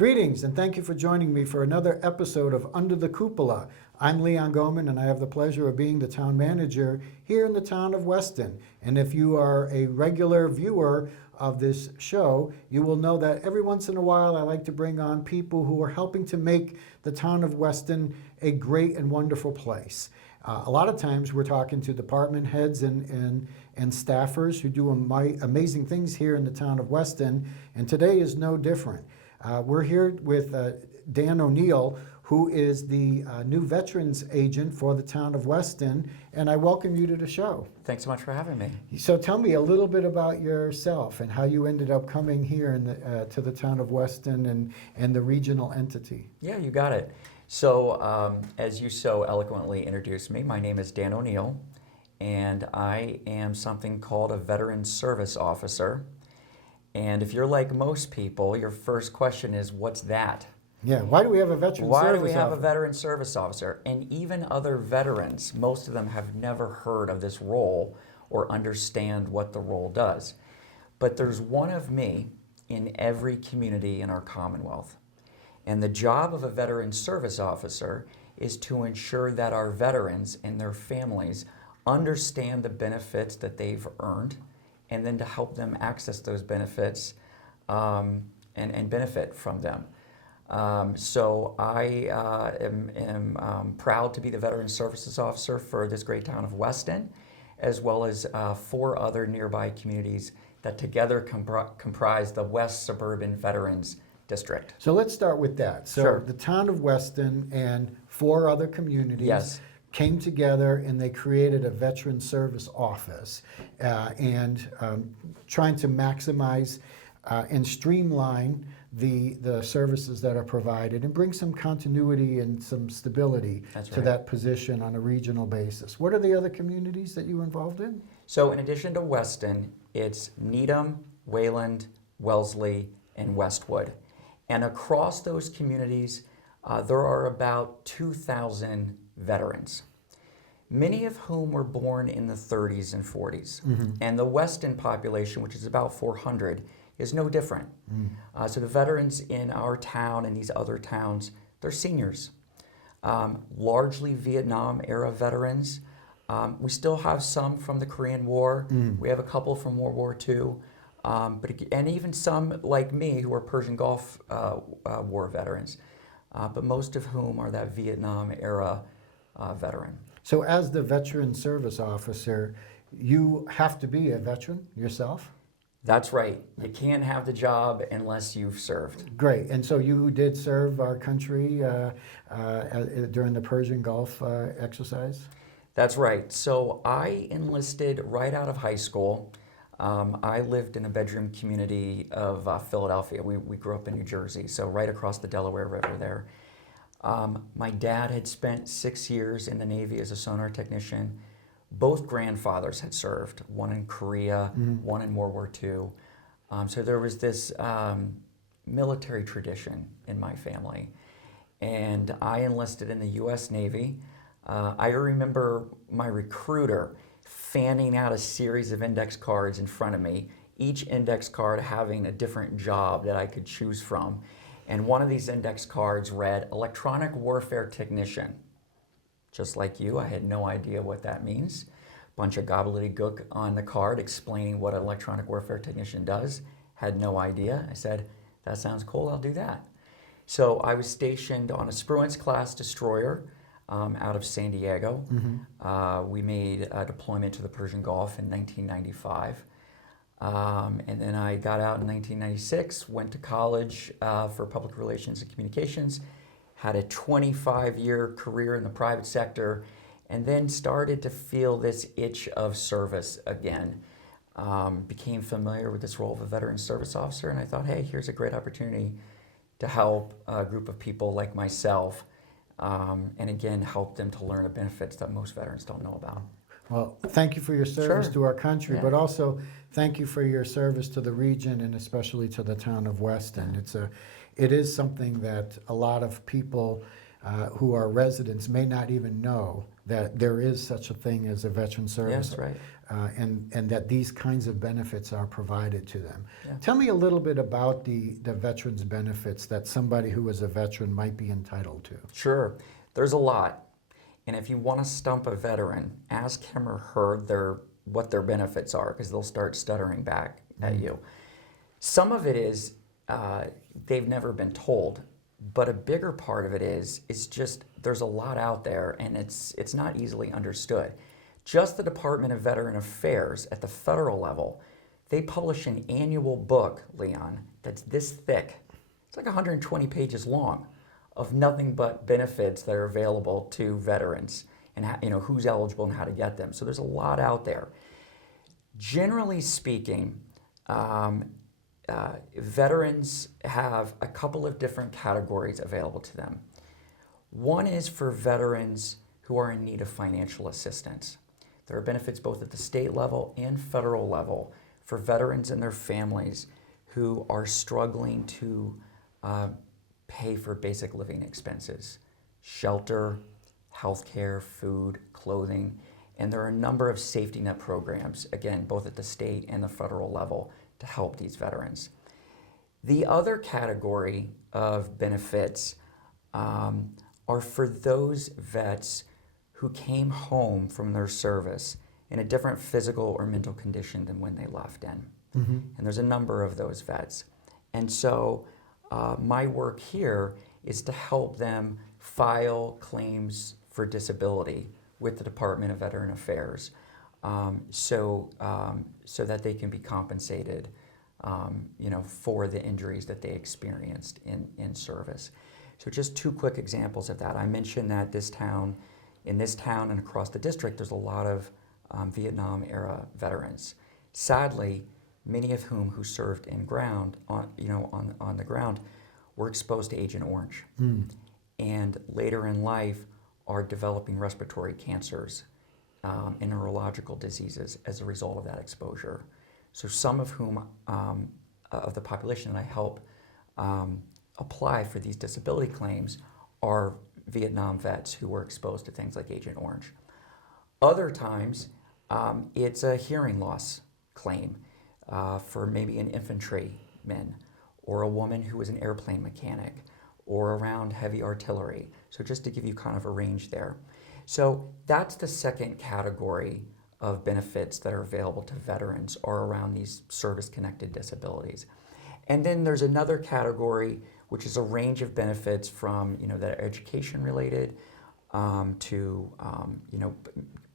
Greetings, and thank you for joining me for another episode of Under the Cupola. I'm Leon Gaumond, and I have the pleasure of being the town manager here in the town of Weston. And if you are a regular viewer of this show, you will know that every once in a while I like to bring on people who are helping to make the town of Weston a great and wonderful place. A lot of times we're talking to department heads and staffers who do amazing things here in the town of Weston, and today is no different. We're here with Dan Doneill, who is the new veterans agent for the town of Weston, and I welcome you to the show. Thanks so much for having me. So tell me a little bit about yourself and how you ended up coming here to the town of Weston and the regional entity. Yeah, you got it. So as you so eloquently introduced me, my name is Dan Doneill, and I am something called a Veteran Service Officer. And if you're like most people, your first question is, what's that? Yeah, why do we have a veteran service officer? Why do we have a veteran service officer? And even other veterans, most of them have never heard of this role or understand what the role does. But there's one of me in every community in our Commonwealth. And the job of a veteran service officer is to ensure that our veterans and their families understand the benefits that they've earned, and then to help them access those benefits and benefit from them. So I am proud to be the Veteran Services Officer for this great town of Weston, as well as 4 other nearby communities that together comprise the West Suburban Veterans District. So let's start with that. So Sure. The town of Weston and 4 other communities came together and they created a veteran service office and trying to maximize and streamline the services that are provided and bring some continuity and some stability to that position on a regional basis. What are the other communities that you were involved in? So in addition to Weston, it's Needham, Wayland, Wellesley, and Westwood. And across those communities, there are about 2,000 veterans, many of whom were born in the 30s and 40s. Mm-hmm. And the Weston population, which is about 400, is no different. So the veterans in our town and these other towns, they're seniors, largely Vietnam era veterans. We still have some from the Korean War. We have a couple from World War II. And even some like me who are Persian Gulf War veterans, but most of whom are that Vietnam era veteran. So as the veteran service officer, you have to be a veteran yourself? That's right. You can't have the job unless you've served. Great. And so you did serve our country during the Persian Gulf exercise? That's right. So I enlisted right out of high school. I lived in a bedroom community of Philadelphia. We grew up in New Jersey, so right across the Delaware River there. My dad had spent 6 years in the Navy as a sonar technician. Both grandfathers had served, one in Korea, one in World War II. So there was this military tradition in my family. And I enlisted in the U.S. Navy. I remember my recruiter fanning out a series of index cards in front of me, each index card having a different job that I could choose from. And one of these index cards read, Electronic Warfare Technician. Just like you, I had no idea what that means. Bunch of gobbledygook on the card explaining what an electronic warfare technician does. Had no idea. I said, that sounds cool, I'll do that. So I was stationed on a Spruance-class destroyer out of San Diego. We made a deployment to the Persian Gulf in 1995. And then I got out in 1996, went to college for public relations and communications, had a 25-year career in the private sector, and then started to feel this itch of service again. Became familiar with this role of a veteran service officer, and I thought, hey, here's a great opportunity to help a group of people like myself, and again, help them to learn the benefits that most veterans don't know about. Well, thank you for your service to our country, Yeah. but also thank you for your service to the region and especially to the town of Weston. It is something that a lot of people who are residents may not even know that there is such a thing as a veteran service. Yes, right. And that these kinds of benefits are provided to them. Yeah. Tell me a little bit about the veterans benefits that somebody who is a veteran might be entitled to. Sure. There's a lot. And if you want to stump a veteran, ask him or her what their benefits are, because they'll start stuttering back at you. Some of it is they've never been told, but a bigger part of it is just there's a lot out there, and it's not easily understood. Just the Department of Veteran Affairs at the federal level, they publish an annual book, Leon, that's this thick. It's like 120 pages long of nothing but benefits that are available to veterans and who's eligible and how to get them. So there's a lot out there. Generally speaking, veterans have a couple of different categories available to them. One is for veterans who are in need of financial assistance. There are benefits both at the state level and federal level for veterans and their families who are struggling to pay for basic living expenses, shelter, healthcare, food, clothing, and there are a number of safety net programs, again, both at the state and the federal level, to help these veterans. The other category of benefits are for those vets who came home from their service in a different physical or mental condition than when they left in. Mm-hmm. And there's a number of those vets. And so my work here is to help them file claims for disability with the Department of Veteran Affairs so that they can be compensated for the injuries that they experienced in service. So just two quick examples of that. I mentioned that in this town and across the district, there's a lot of Vietnam era veterans. Sadly, many of who served on the ground were exposed to Agent Orange. And later in life are developing respiratory cancers and neurological diseases as a result of that exposure. So some of whom of the population that I help apply for these disability claims are Vietnam vets who were exposed to things like Agent Orange. Other times, it's a hearing loss claim for maybe an infantryman or a woman who was an airplane mechanic or around heavy artillery. So just to give you kind of a range there. So that's the second category of benefits that are available to veterans are around these service-connected disabilities. And then there's another category which is a range of benefits from that are education related to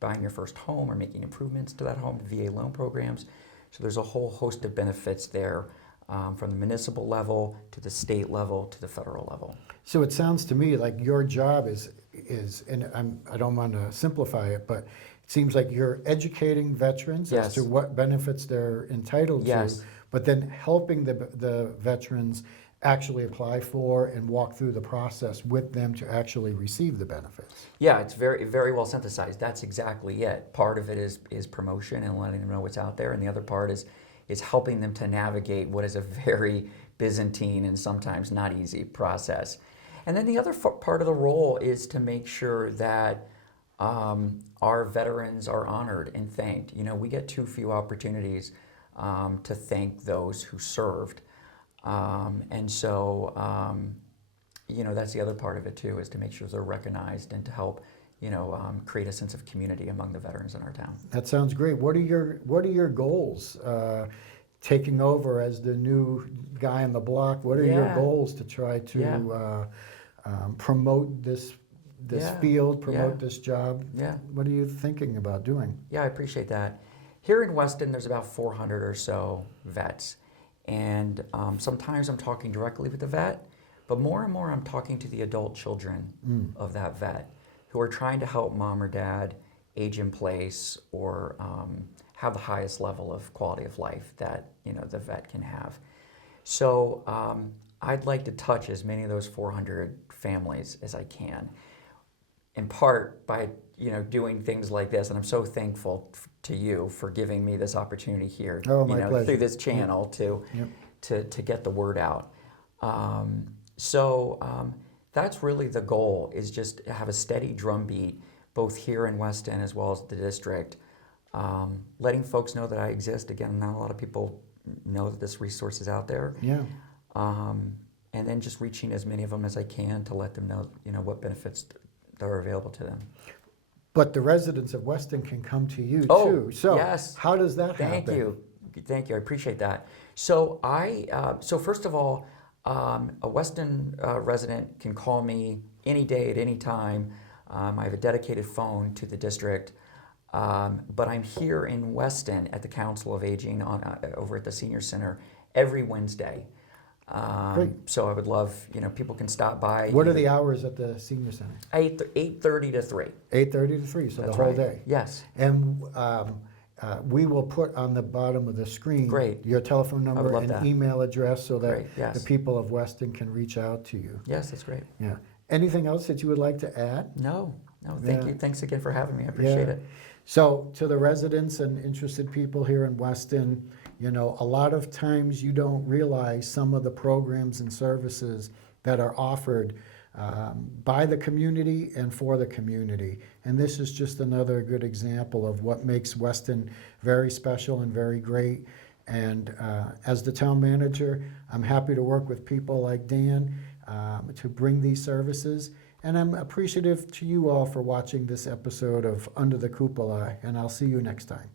buying your first home or making improvements to that home, VA loan programs. So there's a whole host of benefits there from the municipal level to the state level to the federal level. So it sounds to me like your job is and I don't want to simplify it, but it seems like you're educating veterans Yes. as to what benefits they're entitled Yes. to, but then helping the veterans actually apply for and walk through the process with them to actually receive the benefits. Yeah, it's very, very well synthesized. That's exactly it. Part of it is promotion and letting them know what's out there, and the other part is helping them to navigate what is a very Byzantine and sometimes not easy process. And then the other part of the role is to make sure that our veterans are honored and thanked. We get too few opportunities to thank those who served. And so, that's the other part of it too, is to make sure they're recognized and to help, create a sense of community among the veterans in our town. That sounds great. What are your goals? Taking over as the new guy on the block, what are your goals to try to promote this field, promote this job? Yeah. What are you thinking about doing? Yeah, I appreciate that. Here in Weston, there's about 400 or so vets. And sometimes I'm talking directly with the vet, but more and more I'm talking to the adult children of that vet who are trying to help mom or dad age in place or have the highest level of quality of life that the vet can have. So I'd like to touch as many of those 400 families as I can, in part by doing things like this, and I'm so thankful to you for giving me this opportunity here, Oh, my pleasure. through this channel to get the word out. So That's really the goal, is just have a steady drumbeat, both here in Weston as well as the district, letting folks know that I exist. Again, not a lot of people know that this resource is out there. Yeah. And then just reaching as many of them as I can to let them know, what benefits that are available to them. But the residents of Weston can come to you Oh, too. So yes. how does that Thank happen? you. I appreciate that. So so first of all, a Weston resident can call me any day at any time. I have a dedicated phone to the district, but I'm here in Weston at the Council of Aging over at the Senior Center every Wednesday. Great. So I would love, people can stop by. What are the hours at the senior center? 8:30 to 3. 8:30 to 3, so That's the whole right. day. Yes. And we will put on the bottom of the screen Great. your telephone would number love and that. email address so that Great, yes. the people of Weston can reach out to you. Yes, that's great. Yeah. Anything else that you would like to add? No, thank Yeah. you. Thanks again for having me. I appreciate Yeah. it. So to the residents and interested people here in Weston, a lot of times you don't realize some of the programs and services that are offered by the community and for the community. And this is just another good example of what makes Weston very special and very great. And as the town manager, I'm happy to work with people like Dan to bring these services. And I'm appreciative to you all for watching this episode of Under the Cupola, and I'll see you next time.